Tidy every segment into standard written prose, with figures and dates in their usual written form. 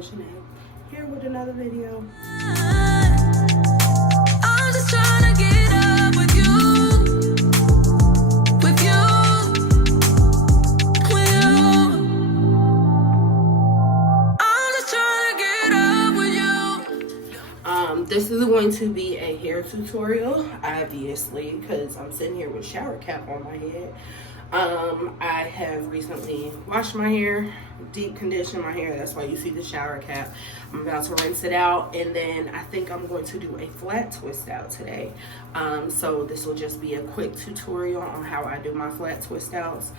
Jenae, here with another video. I'm just trying to get up with you. This is going to be a hair tutorial, obviously, because I'm sitting here with shower cap on my head. I have recently washed my hair, deep conditioned my hair. That's why you see the shower cap. I'm about to rinse it out, and then I think I'm going to do a flat twist out today. So this will just be a quick tutorial on how I do my flat twist outs.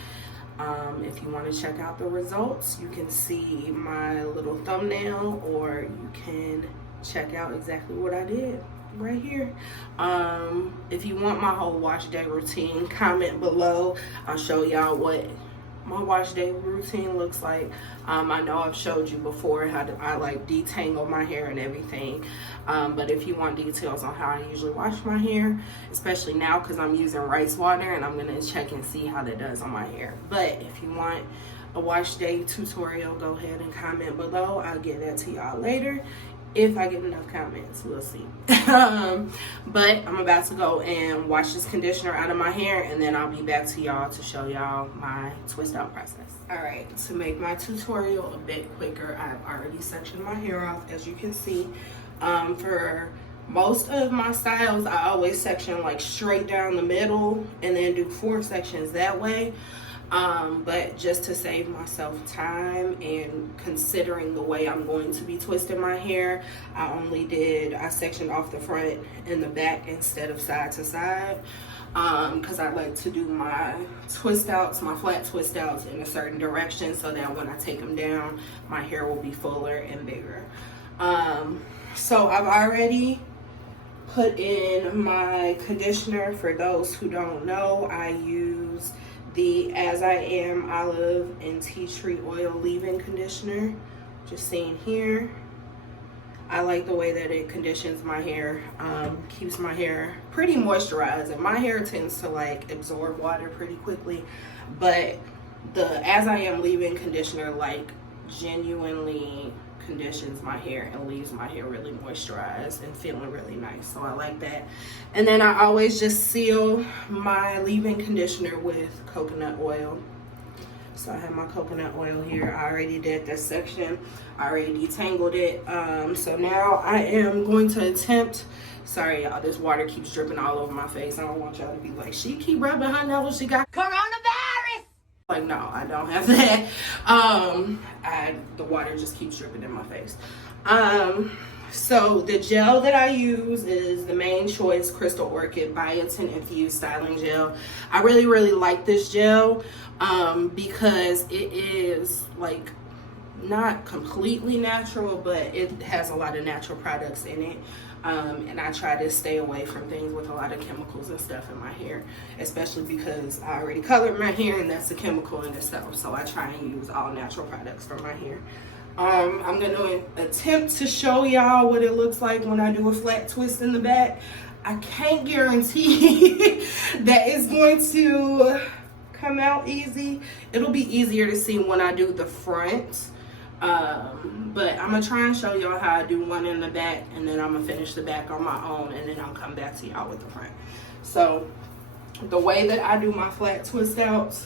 If you want to check out the results, you can see my little thumbnail, or you can check out exactly what I did right here. If you want my whole wash day routine, comment below. I'll show y'all what my wash day routine looks like. I know I've showed you before how I like detangle my hair and everything, but if you want details on how I usually wash my hair, especially now because I'm using rice water, and I'm gonna check and see how that does on my hair. But if you want a wash day tutorial, go ahead and comment below. I'll get that to y'all later. If I get enough comments, we'll see. But I'm about to go and wash this conditioner out of my hair, and then I'll be back to y'all to show y'all my twist out process. All right, to make my tutorial a bit quicker, I've already sectioned my hair off, as you can see. For most of my styles, I always section like straight down the middle and then do 4 sections that way. But just to save myself time and considering the way I'm going to be twisting my hair, I sectioned off the front and the back instead of side to side, because I like to do my twist outs, my flat twist outs in a certain direction, so that when I take them down, my hair will be fuller and bigger. So I've already put in my conditioner. For those who don't know, I use the As I Am olive and tea tree oil leave-in conditioner, just seen here. I like the way that it conditions my hair, keeps my hair pretty moisturized, and my hair tends to like absorb water pretty quickly, but the As I Am leave-in conditioner like genuinely conditions my hair and leaves my hair really moisturized and feeling really nice, so I like that. And then I always just seal my leave-in conditioner with coconut oil. So I have my coconut oil here. I already did this section, I already detangled it. So now I am going to attempt, sorry y'all, this water keeps dripping all over my face. I don't want y'all to be like, she keep rubbing her nose, she got coronavirus. Like, no, I don't have that. The water just keeps dripping in my face. So the gel that I use is the Main Choice Crystal Orchid Biotin Infused Styling Gel. I really like this gel because it is like not completely natural, but it has a lot of natural products in it. And I try to stay away from things with a lot of chemicals and stuff in my hair, especially because I already colored my hair and that's a chemical in itself. So I try and use all natural products for my hair. I'm gonna attempt to show y'all what it looks like when I do a flat twist in the back. I can't guarantee that it's going to come out easy. It'll be easier to see when I do the front. But I'm gonna try and show y'all how I do one in the back, and then I'm gonna finish the back on my own, and then I'll come back to y'all with the front. So the way that I do my flat twist outs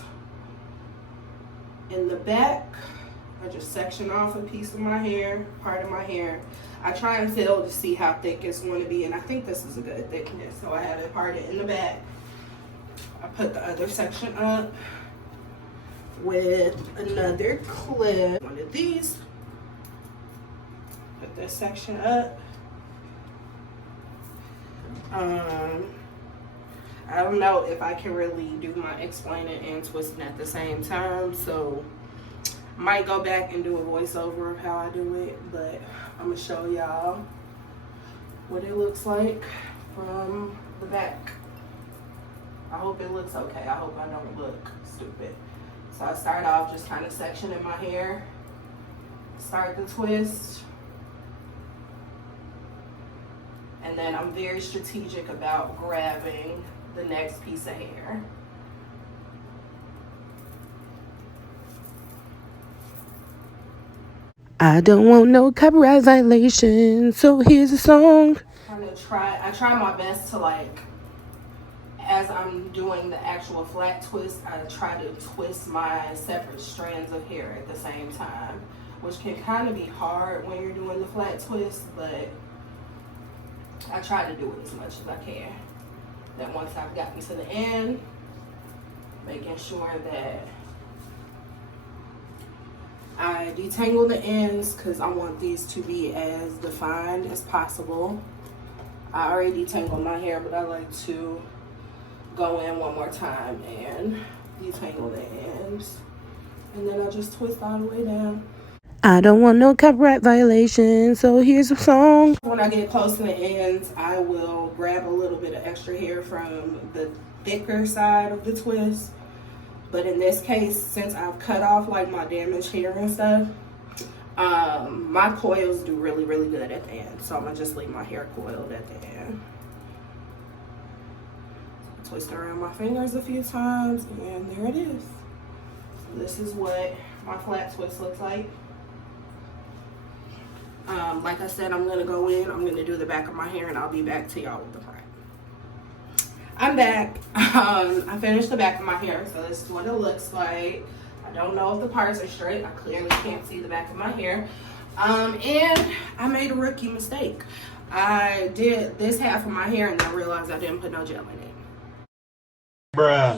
in the back, I just section off a piece of my hair, part of my hair. I try and feel to see how thick it's going to be, and I think this is a good thickness, so I have it parted in the back. I put the other section up with another clip, one of these. Put this section up. I don't know if I can really do my explaining and twisting at the same time, so might go back and do a voiceover of how I do it, but I'm gonna show y'all what it looks like from the back. I hope it looks okay. I hope I don't look stupid. So I start off just kind of sectioning my hair, start the twist, and then I'm very strategic about grabbing the next piece of hair. I don't want no copyright violation, so here's a song. I try my best to, like, as I'm doing the actual flat twist, I try to twist my separate strands of hair at the same time, which can kind of be hard when you're doing the flat twist, but I try to do it as much as I can. Then once I've gotten to the end, making sure that I detangle the ends because I want these to be as defined as possible. I already detangled my hair, but I like to go in one more time and detangle the ends. And then I just twist all the way down. I don't want no copyright violation, so here's a song. When I get close to the ends, I will grab a little bit of extra hair from the thicker side of the twist. But in this case, since I've cut off like my damaged hair and stuff, my coils do really, really good at the end. So I'm gonna just leave my hair coiled at the end. Twist around my fingers a few times, and there it is. So this is what my flat twist looks like. Like I said, I'm gonna go in, I'm gonna do the back of my hair, and I'll be back to y'all with the front. I'm back. I finished the back of my hair, so this is what it looks like. I don't know if the parts are straight. I clearly can't see the back of my hair. And I made a rookie mistake. I did this half of my hair and I realized I didn't put no gel in it. Bruh.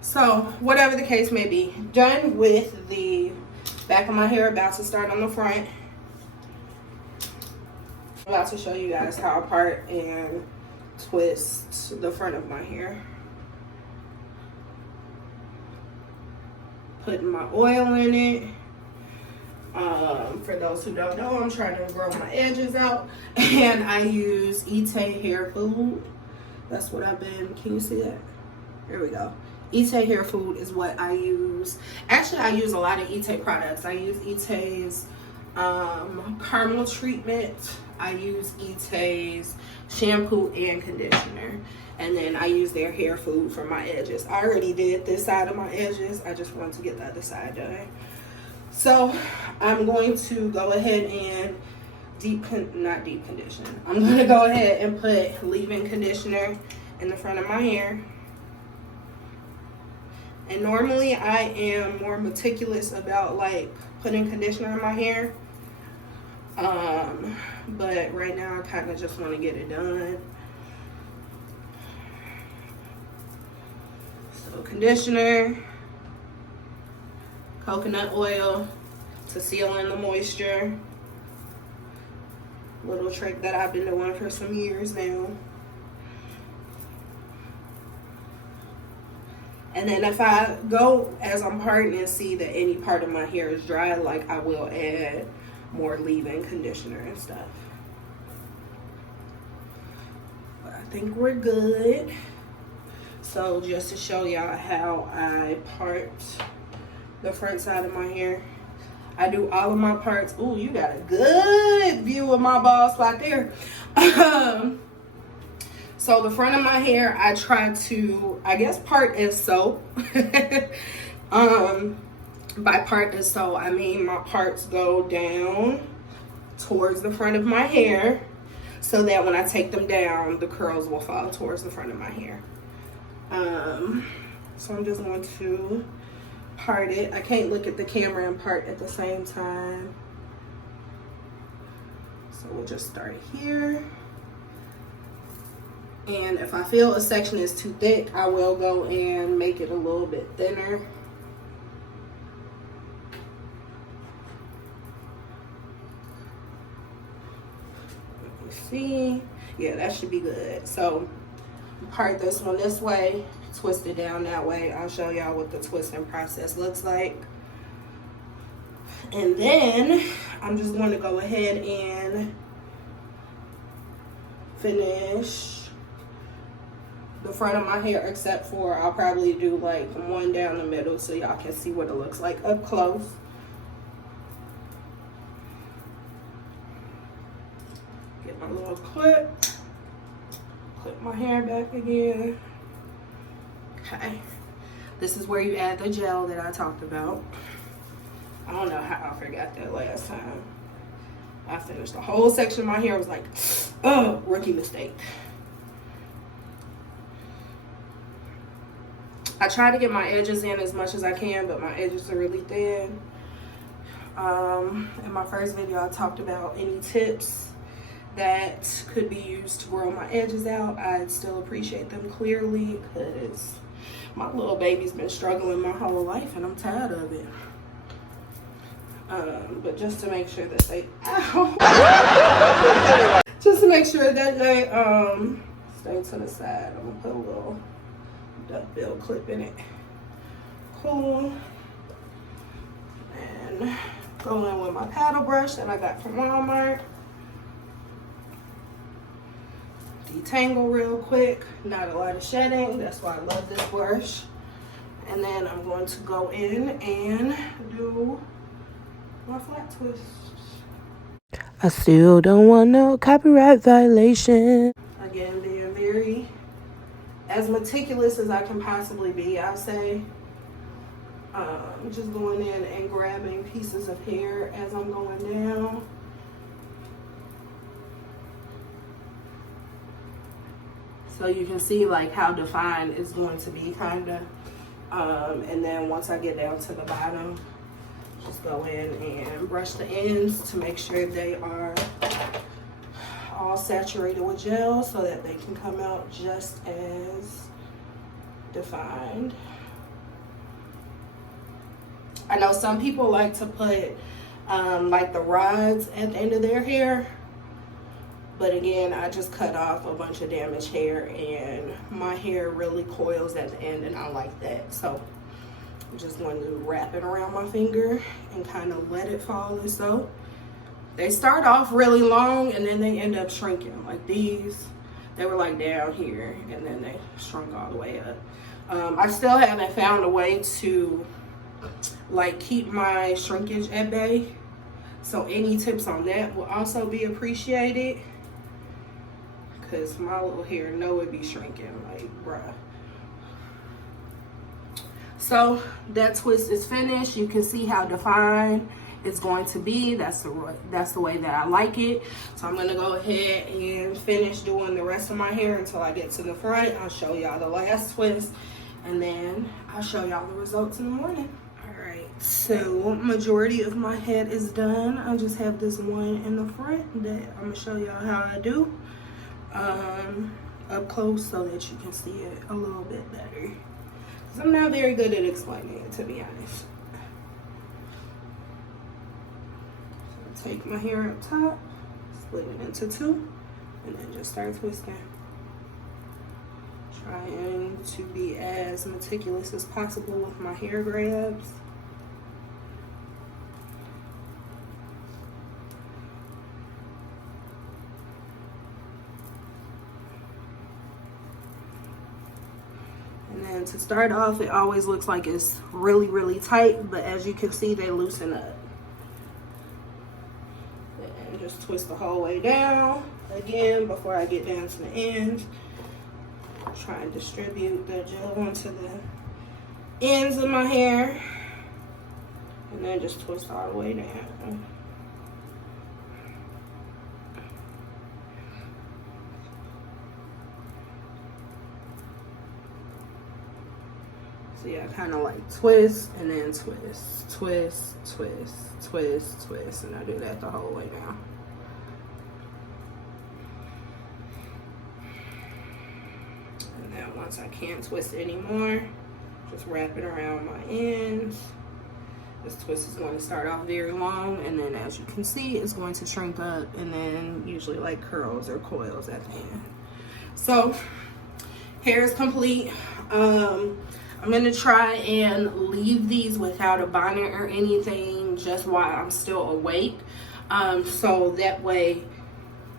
So, whatever the case may be, done with the back of my hair, about to start on the front. I'm about to show you guys how I part and twist the front of my hair. Putting my oil in it. For those who don't know, I'm trying to grow my edges out, and I use Jenae hair food. That's what I've been, can you see that? There we go. Jenae hair food is what I use. Actually, I use a lot of Jenae products. I use Jenae's caramel treatment. I use Jenae's shampoo and conditioner. And then I use their hair food for my edges. I already did this side of my edges. I just want to get the other side done. So I'm going to go ahead and not deep condition. I'm going to go ahead and put leave-in conditioner in the front of my hair. And normally I am more meticulous about like putting conditioner in my hair. But right now I kind of just want to get it done. So conditioner, coconut oil to seal in the moisture. Little trick that I've been doing for some years now. And then if I go as I'm parting and see that any part of my hair is dry, like I will add more leave-in conditioner and stuff. But I think we're good. So just to show y'all how I part the front side of my hair, I do all of my parts. Ooh, you got a good view of my bald spot there. So the front of my hair, I try to, I guess, part as so. By part as so, I mean my parts go down towards the front of my hair so that when I take them down, the curls will fall towards the front of my hair. So I'm just going to part it. I can't look at the camera and part at the same time. So we'll just start here. And if I feel a section is too thick, I will go and make it a little bit thinner. Let me see. Yeah, that should be good. So part this one this way, twist it down that way. I'll show y'all what the twisting process looks like. And then I'm just going to go ahead and finish the front of my hair, except for I'll probably do like one down the middle so y'all can see what it looks like up close. Get my little clip. Clip my hair back again. Okay. This is where you add the gel that I talked about. I don't know how I forgot that last time. I finished the whole section of my hair. I was like, oh, rookie mistake. I try to get my edges in as much as I can, but my edges are really thin. In my first video, I talked about any tips that could be used to grow my edges out. I'd still appreciate them clearly because my little baby's been struggling my whole life and I'm tired of it. But just to make sure that they, just to make sure that they stay to the side, I'm gonna put a little duckbill clip in it. Cool. And go in with my paddle brush that I got from Walmart. Detangle real quick, not a lot of shedding, that's why I love this brush. And then I'm going to go in and do my flat twist. I still don't want no copyright violation. Again, being very as meticulous as I can possibly be, I'll say. Just going in and grabbing pieces of hair as I'm going down. So you can see like how defined it's going to be kinda. And then once I get down to the bottom, just go in and brush the ends to make sure they are all saturated with gel so that they can come out just as defined. I know some people like to put like the rods at the end of their hair. But again, I just cut off a bunch of damaged hair and my hair really coils at the end and I like that. So I'm just going to wrap it around my finger and kind of let it fall as so. They start off really long and then they end up shrinking. Like these, they were like down here and then they shrunk all the way up. I still haven't found a way to like keep my shrinkage at bay. So any tips on that will also be appreciated. Cause my little hair know it be shrinking, like bruh. So that twist is finished. You can see how defined it's going to be. That's the way that I like it. So I'm gonna go ahead and finish doing the rest of my hair until I get to the front. I'll show y'all the last twist and then I'll show y'all the results in the morning. All right, so majority of my head is done. I just have this one in the front that I'm gonna show y'all how I do. Up close so that you can see it a little bit better. Cause I'm not very good at explaining it, to be honest. So take my hair up top, split it into two, and then just start twisting. Trying to be as meticulous as possible with my hair grabs. And then to start off, it always looks like it's really, really tight, but as you can see, they loosen up. And just twist the whole way down. Again, before I get down to the ends, try and distribute the gel onto the ends of my hair. And then just twist all the way down. See, I kind of like twist and then twist, twist, twist, twist, twist, and I do that the whole way down. And then once I can't twist anymore, just wrap it around my ends. This twist is going to start off very long, and then as you can see, it's going to shrink up and then usually like curls or coils at the end. So hair is complete. I'm gonna try and leave these without a bonnet or anything just while I'm still awake. So that way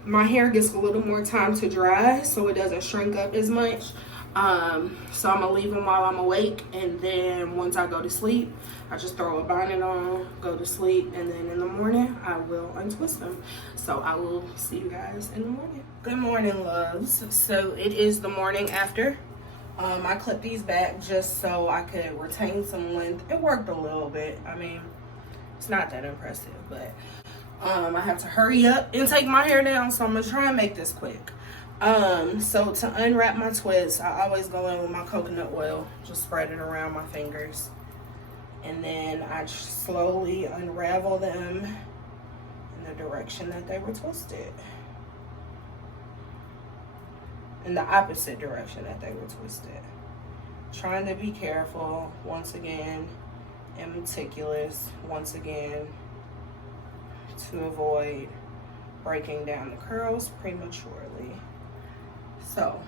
my hair gets a little more time to dry so it doesn't shrink up as much. So I'm gonna leave them while I'm awake, and then once I go to sleep, I just throw a bonnet on, go to sleep, and then in the morning I will untwist them. So I will see you guys in the morning. Good morning, loves. So it is the morning after. I clipped these back just so I could retain some length. It worked a little bit. I mean, It's not that impressive, but I have to hurry up and take my hair down, so I'm gonna try and make this quick. So to unwrap my twists, I always go in with my coconut oil, just spread it around my fingers, and then I slowly unravel them in the direction that they were twisted, in the opposite direction that they were twisted. Trying to be careful, once again, and meticulous, once again, to avoid breaking down the curls prematurely. So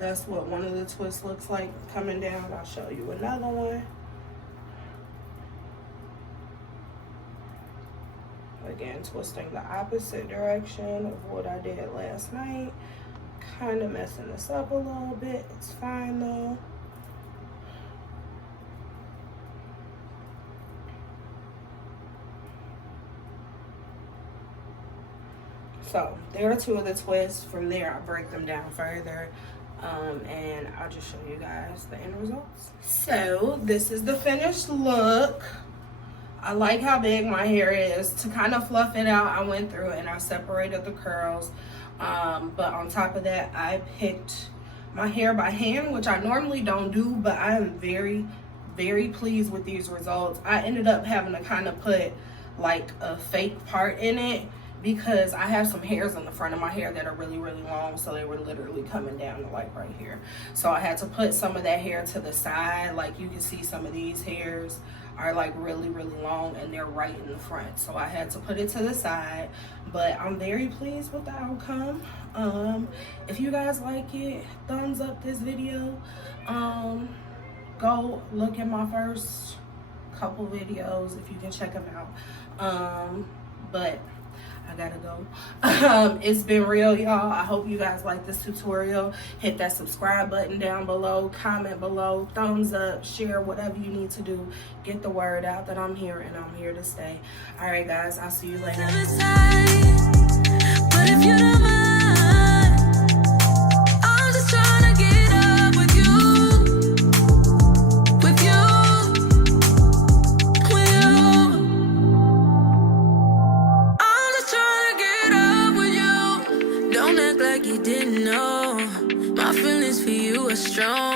that's what one of the twists looks like coming down. I'll show you another one. Again, twisting the opposite direction of what I did last night. Kind of messing this up a little bit. It's fine though. So there are two of the twists. From there, I break them down further, and I'll just show you guys the end results. So this is the finished look. I like how big my hair is. To kind of fluff it out, I went through and I separated the curls. But on top of that, I picked my hair by hand, which I normally don't do, but I am very, very pleased with these results. I ended up having to kind of put like a fake part in it, because I have some hairs on the front of my hair that are really, really long, so they were literally coming down to like right here. So I had to put some of that hair to the side. Like you can see some of these hairs are like really, really long, and they're right in the front. So I had to put it to the side, but I'm very pleased with the outcome. If you guys like it, thumbs up this video. Go look at my first couple videos if you can check them out. But I gotta go. It's been real, y'all. I hope you guys like this tutorial. Hit that subscribe button down below, comment below, thumbs up, share, whatever you need to do. Get the word out that I'm here and I'm here to stay. All right, guys, I'll see you later. But if you don't